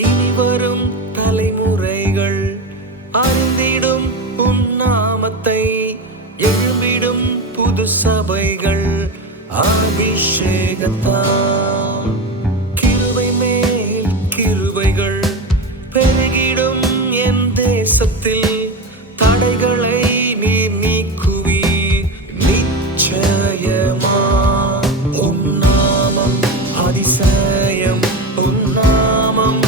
இனி வரும் தலைமுறைகள் அறிந்திடும் உன் நாமத்தை, எழும்பிடும் புது சபைகள் அபிஷேகத்தால். கிருபை மேல் கிருபைகள் பெருகிடும் என் தேசத்தில், தடைகளை நீர் நீக்குவீர் நிச்சயமா. உம் நாமம் அதிசயம், உம் நாமம்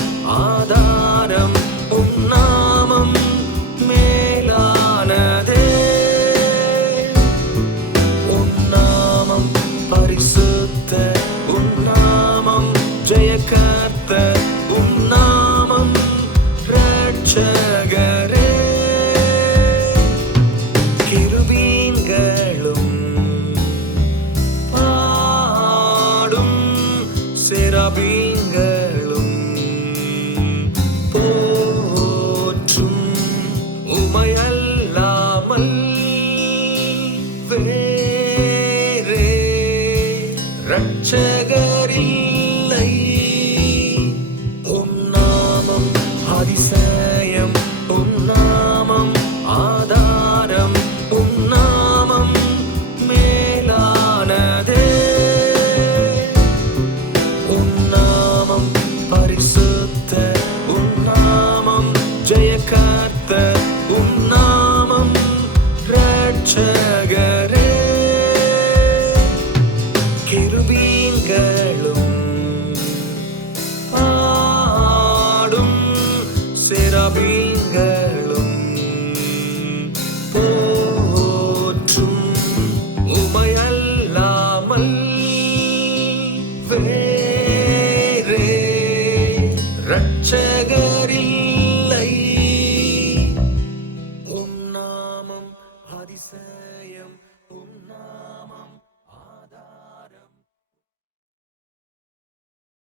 ஆதாரம், உம் நாமம் மேலானதே. உம் நாமம் பரிசுத்த, உம் நாமம் ஜெயகர்த்த, உம் நாமம் ரட்சகரே. கிருபீன்களும் பாடும், செராபீன்களும் போற்றும், உமையல்லாமல் வேறே ரட்சகரில்லை. உம் நாமம் அதிசயம், உம் நாமம் ஆதாரம், உம் நாமம் மேலானதே. உம் நாமம் பரிசுத்த, உம் நாமம் ஜெயகர்த்த, உம் நாமம் ரட்சகரே. கிருபீன்களும் பாடும், செராபீன்களும் போற்றும், உமையல்லாமல் வேறே ரட்சகரில்லை. உம் நாமம் அதிசயம்.